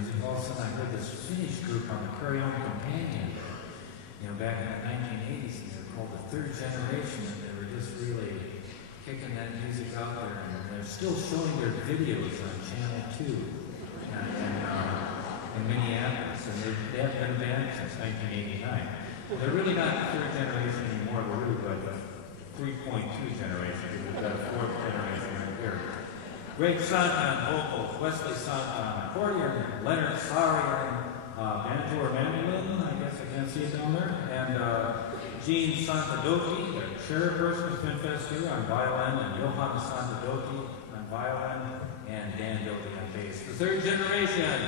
music. All of a sudden I heard this Finnish group on the Carry On Companion, back in the 1980s, and they were called the Third Generation, and they were just really kicking that music out there, and they're still showing their videos on Channel 2 in Minneapolis, and they have been banned since 1989. They're really not the third generation anymore, they're really like the 3.2 generation, we've got a fourth generation right here. Greg Sant on vocals, Wesley Sant on accordion, Leonard Sari on banjo or mandolin, I guess I can't see it down there, and Gene Santadoki, the chairperson of FinnFest here on violin, and Johan Santadoki on violin, and Dan Doty on bass. The third generation.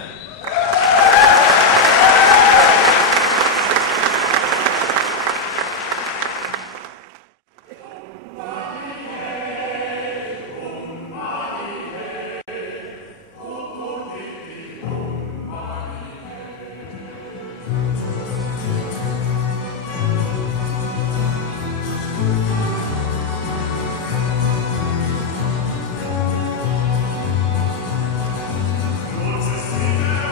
What's this?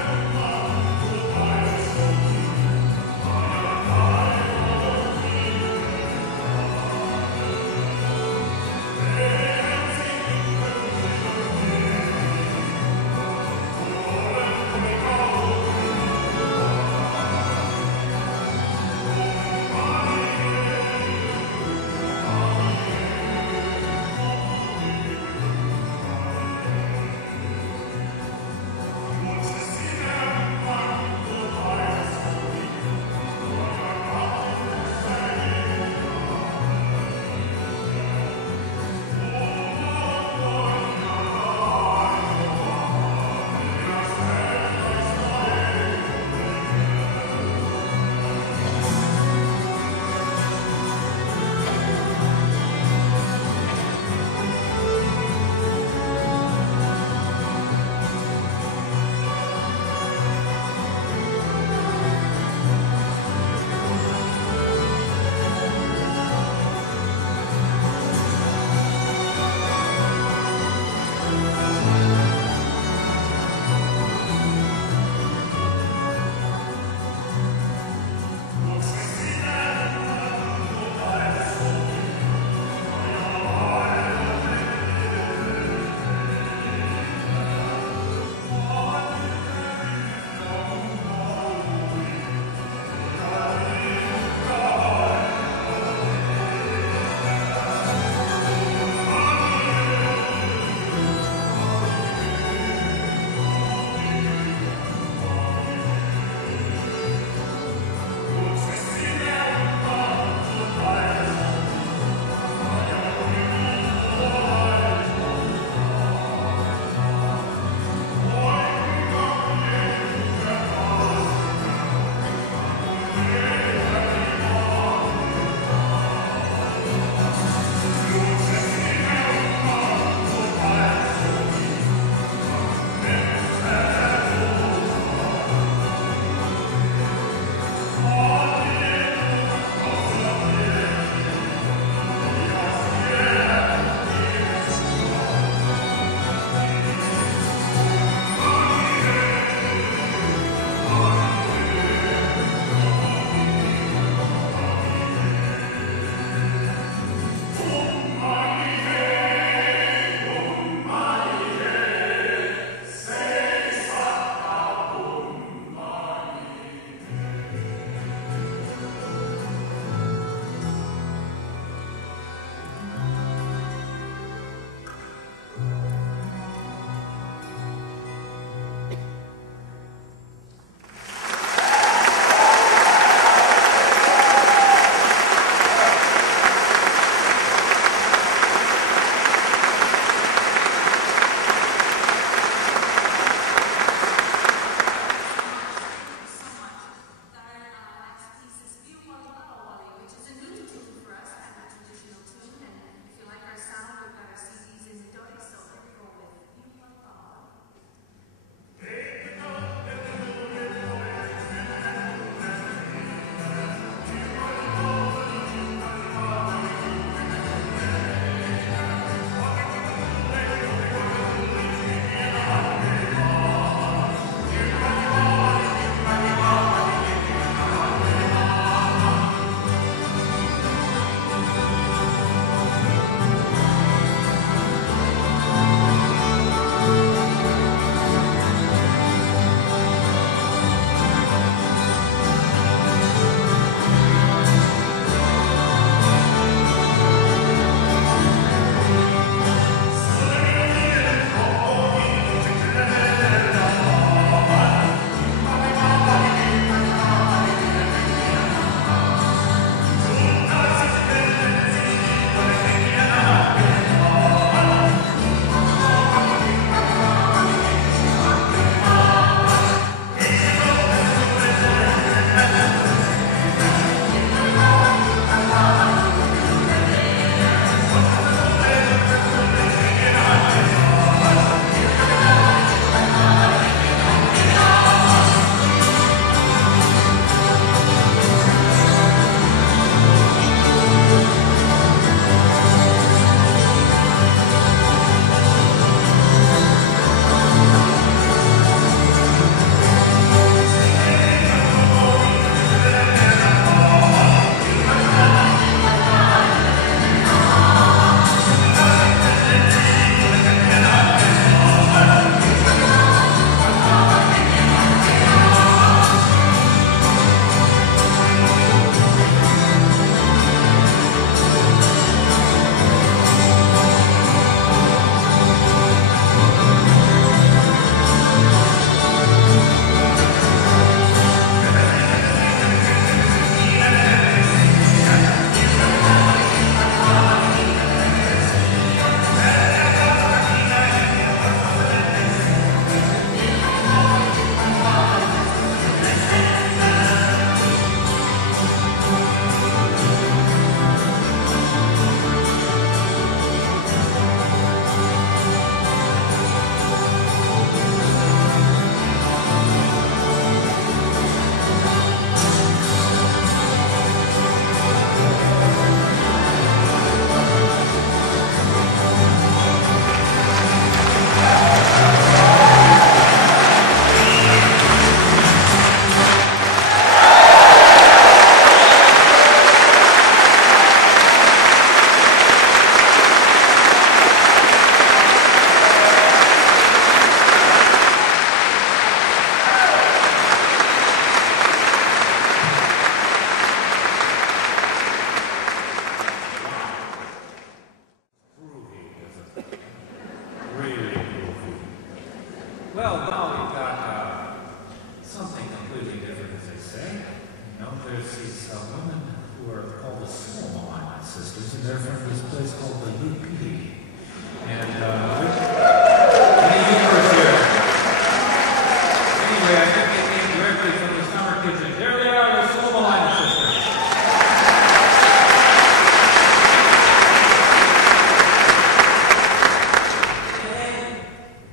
way, I think they came directly from the summer kitchen. There they are, the Suomalainen sisters.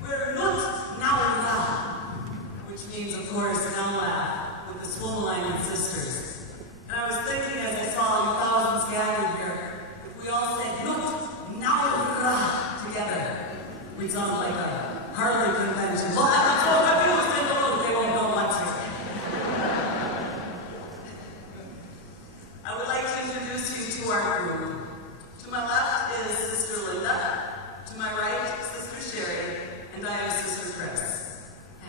We're not Naura, which means, of course, Ula with the Suomalainen sisters. And I was thinking as I saw you thousands gathered here, if we all said not Naura together, we'd sound like a Harley convention. Well, that's all my viewers they know, they won't know what's here. I would like to introduce you to our group. To my left is Sister Linda, to my right, Sister Sherry, and I have Sister Chris.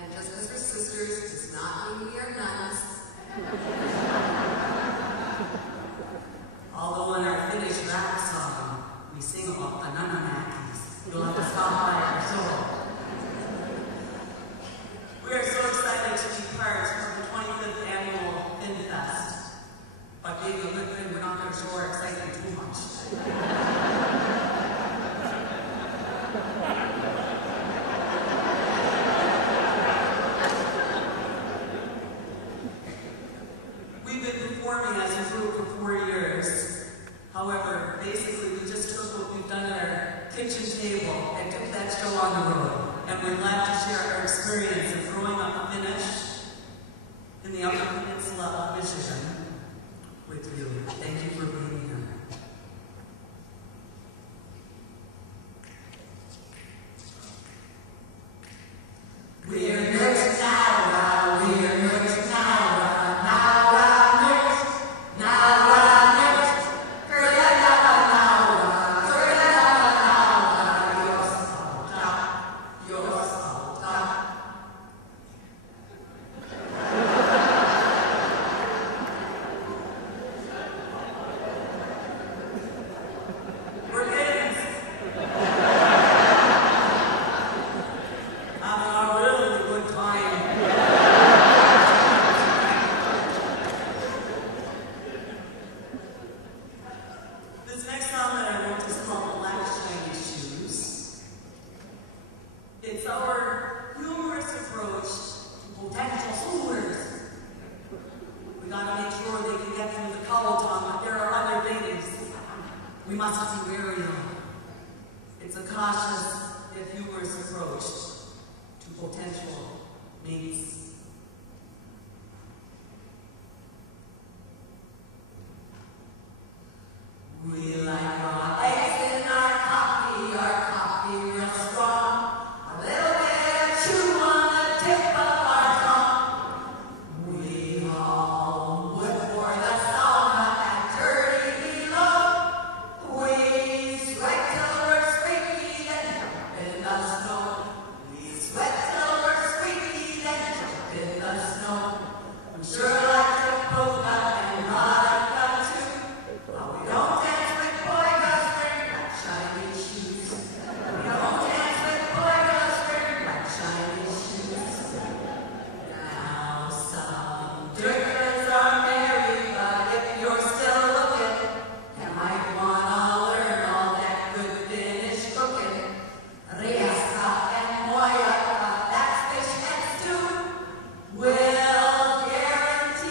And just because we're sisters does not mean we are nuns. Although in our Finnish rap song, we sing about the nananakis. You'll have to stop by our show. We are so excited to be part of the 25th annual FinnFest. But being a good thing, we're not going to show our excitement too much. We've been performing as a group for 4 years. However, basically, we just took what we've done at our kitchen table and took that show on the road. And we're glad to share our experience of growing up Finnish in the Upper Peninsula of Michigan with you. Thank you for being here. We're nurse Naura, we're nurse Naura, Naura nurse, Naura nurse, Kurla Naura, Your Salta. We're kids. Having a really good time. This next song that I wrote is called Black Shiny Shoes. It's our humorous approach to potential suitors. We gotta make sure they can get through the cowl tongue, but there are other things we must be wary of. It's a cautious yet humorous approach to potential mates. We like our eggs in our coffee real strong. A little bit of chew on the tip of our tongue. We all would for the sauna and dirty below. We sweat till we're squeaky, then jump in the snow. We sweat till we're squeaky, then jump in the snow. I'm sure like to polka and vodka too. But we don't dance with boy girls wearing black shiny shoes. We don't dance with boy girls wearing black shiny shoes. Now some drinkers are merry, but if you're still looking, you might wanna learn all that good Finnish cooking. Riesta and moja, that's fish and stew. We'll guarantee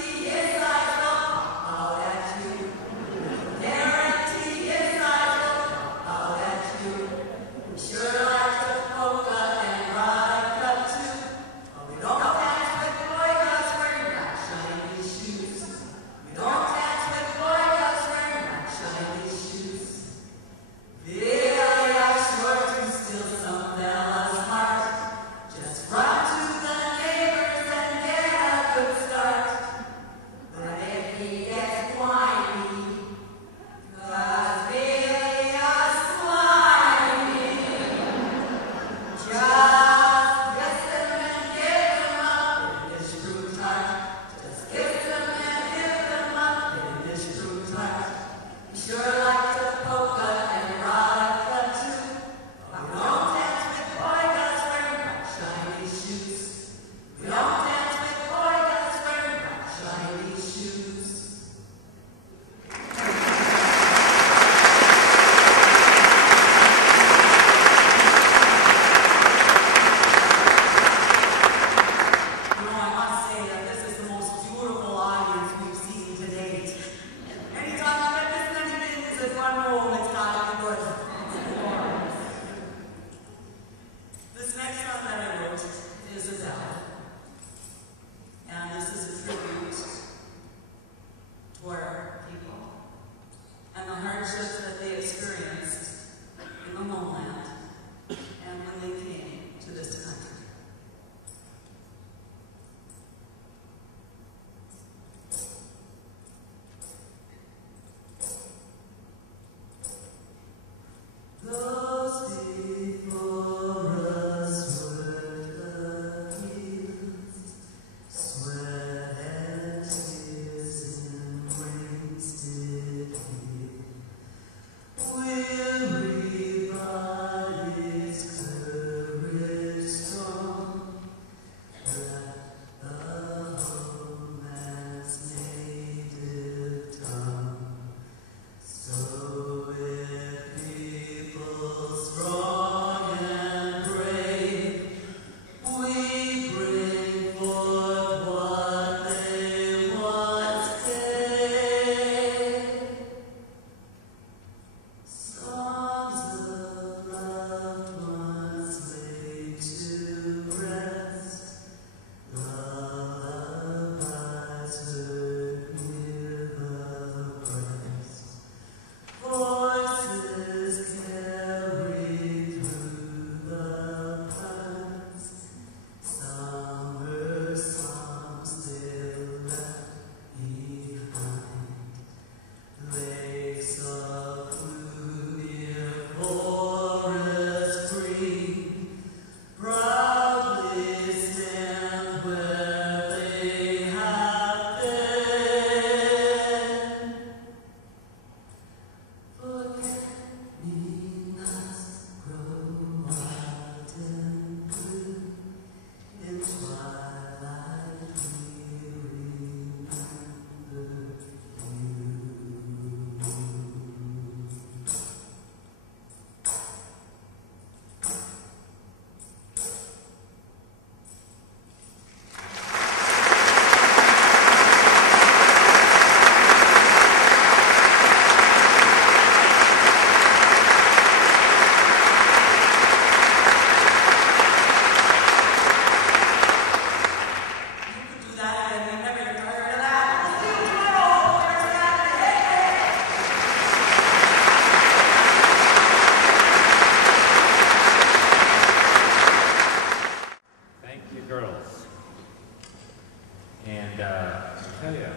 And I tell you,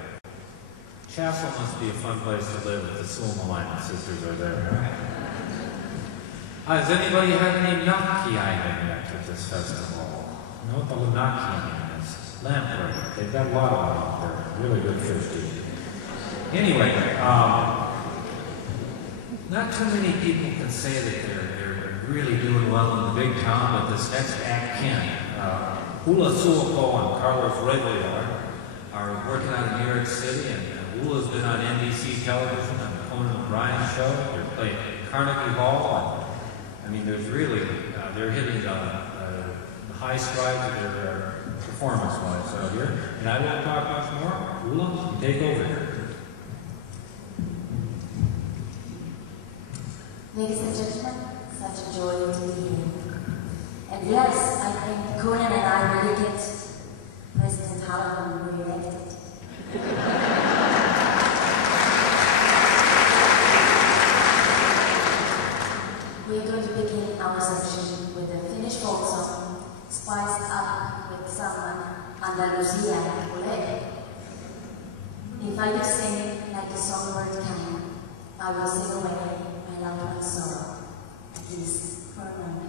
Castle must be a fun place to live if the Suomalainen sisters are there. Has anybody had any nakkiainen yet at this festival? You know what the nakkiainen is? Lamprey. They've got a lot of them out there. Really good fish to eat. Anyway, not too many people can say that they're really doing well in the big town, but this next act can. Ula, Suokko, and Carlos Revollar are working out in New York City, and Ulla's been on NBC television on the Conan O'Brien show. They're playing Carnegie Hall. I mean, there's really, they're hitting the high strides of their performance-wise out here. And I won't talk much more. Ulla, you take over here. Ladies and gentlemen, such a joy to be here. And yes, I think Conan and I really get President Halloran re-elected. We are going to begin our session with a Finnish folk song, spiced up with some Andalusia Ula. If I could sing like the songbird can, I will sing away my love and sorrow, at least for a moment.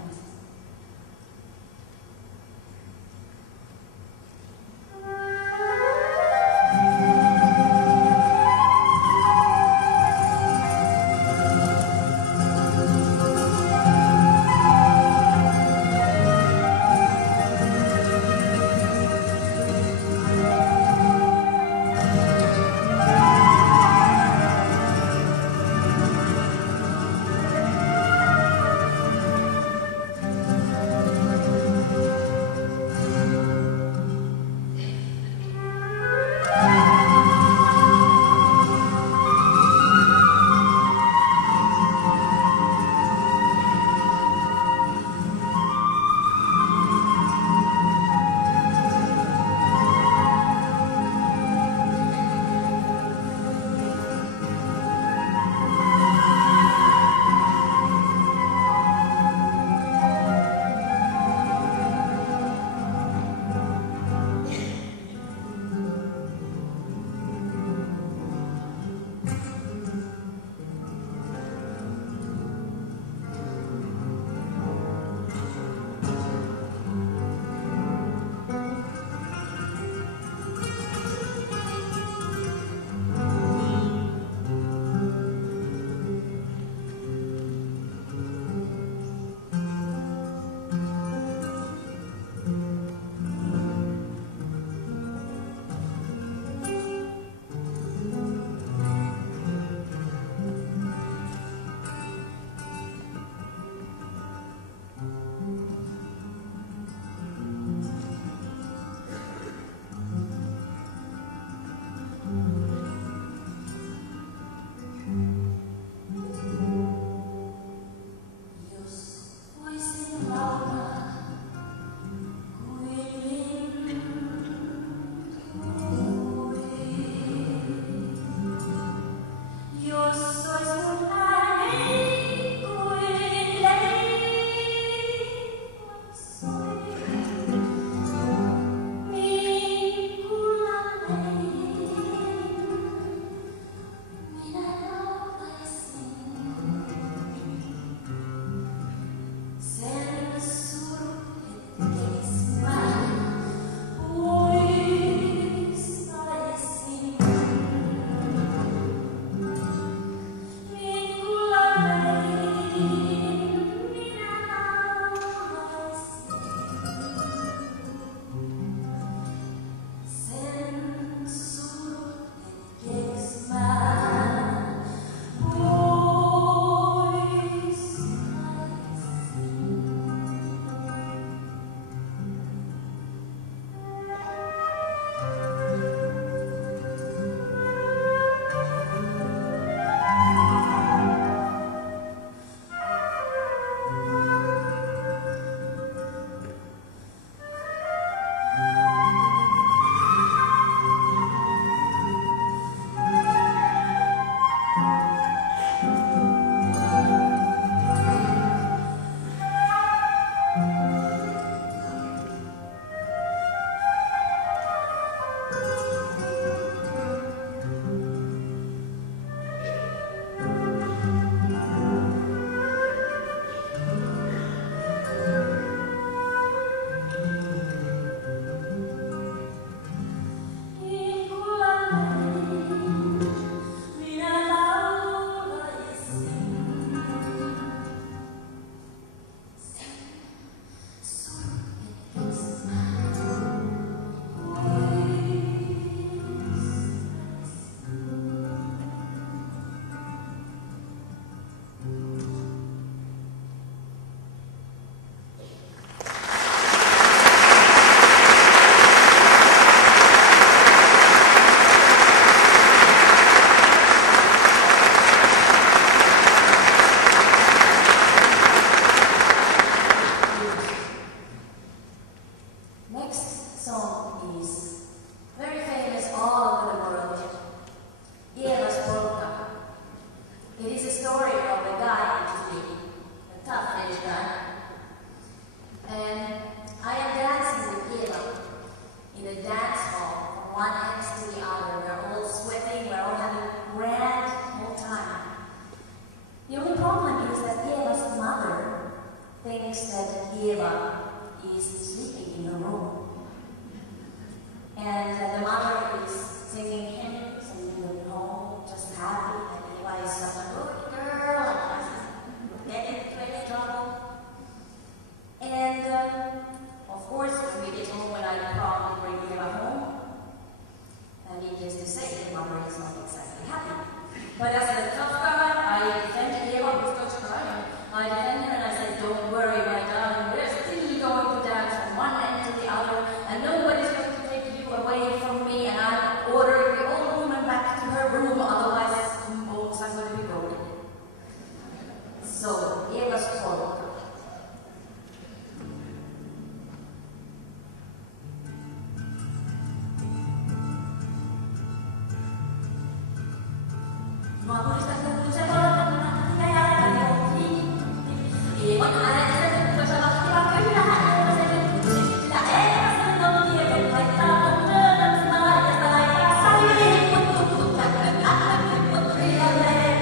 away from me and I'm ordering the old woman back to her room, otherwise bones are going to be broken. So, here was Suokko. Naapurista kuului se polkana ja jalkani. Ilman ääntä se tyttönsä lahtiva kyllä hänellä se tyttösi. Ja eikä sen on tiedon laittaa mun myönnäksi laajasta laittaa. Sali lipput täkkö rijalleen.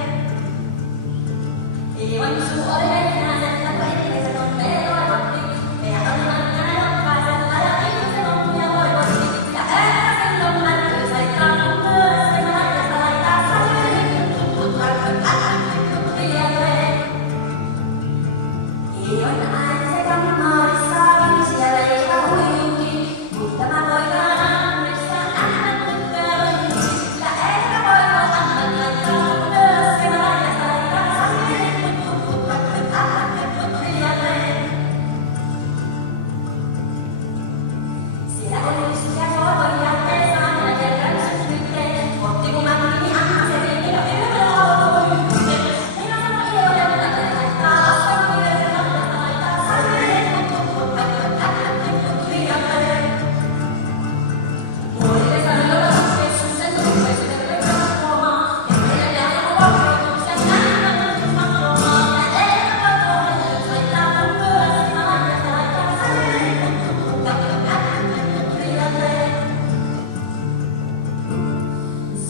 Ilman suu oli vehnäinen, että ihmiset on meloivotti. Meidän on näin jokaisella ja ihmiset on meloivotti. Ja eikä sen on mäntyys laittaa mun myönnäksi laajasta laittaa. Ion aina se kammarissa, siellä ei huijukin, mutta mä voidaan Amrissa ämmännyttää. Ja ehkä voidaan ämmän laittaa myös ja laajasta laittaa. Sakkeen ämmännyttää hiljalleen. Siellä oli yksiä sorvoja, peesaan ja kerran synnytteen. Otti kun mä meni ämmäseen, niin on yhdellä alkoi yhteen. Minä sanoin iloja, mitä laittaa laskea yhdessä laittaa laittaa. Sakkeen ämmännyttää hiljalleen. Puolille sanoilla keskus sen tuppesi terveyden huomaa. Ja meidän jälkeen kohdotuksen ämmännyttää sanomaa. Ja eikä voiko hellys laittaa mun myöhässä laittaa laittaa. Sakkeen ämmännyttää hiljalleen.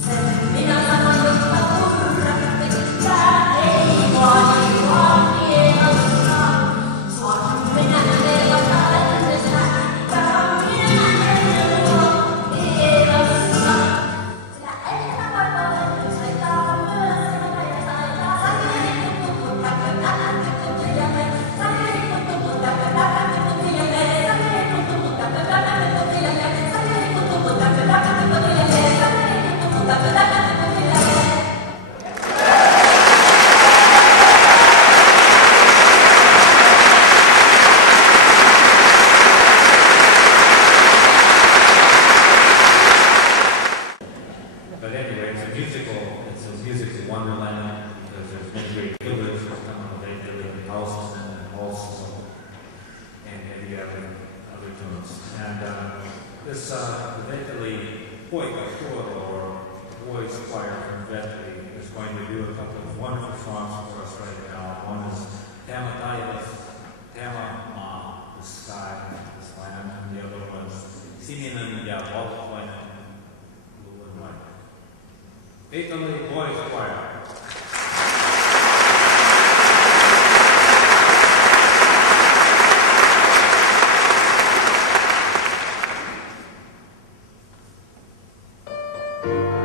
Sen minä sanoin, jotta turra pitää, ei vaan ei auttaa. Suokko minä leikata lähteessä, ikään minä en luo ilassa. Sillä eikä voiko hellys laittaa myöhässä laittaa laittaa. Sakkeen ämmännyttää hiljalleen. Sakkeen ämmännyttää hiljalleen. Sakkeen ämmännyttää hiljalleen. Sakkeen ämmännyttää hiljalleen. But anyway, it's a musical wonderland because there's many great villagers who come on the lake, they live in houses and also and the other tunes. And this Veteli Poika or boys choir from Veteli is going to do a couple of wonderful songs for us right now. One is Tama Taivas, Tama Ma, the sky, this land, and the other one is Sininen ja Valkoinen, blue and white. Veteli Boys Choir. Thank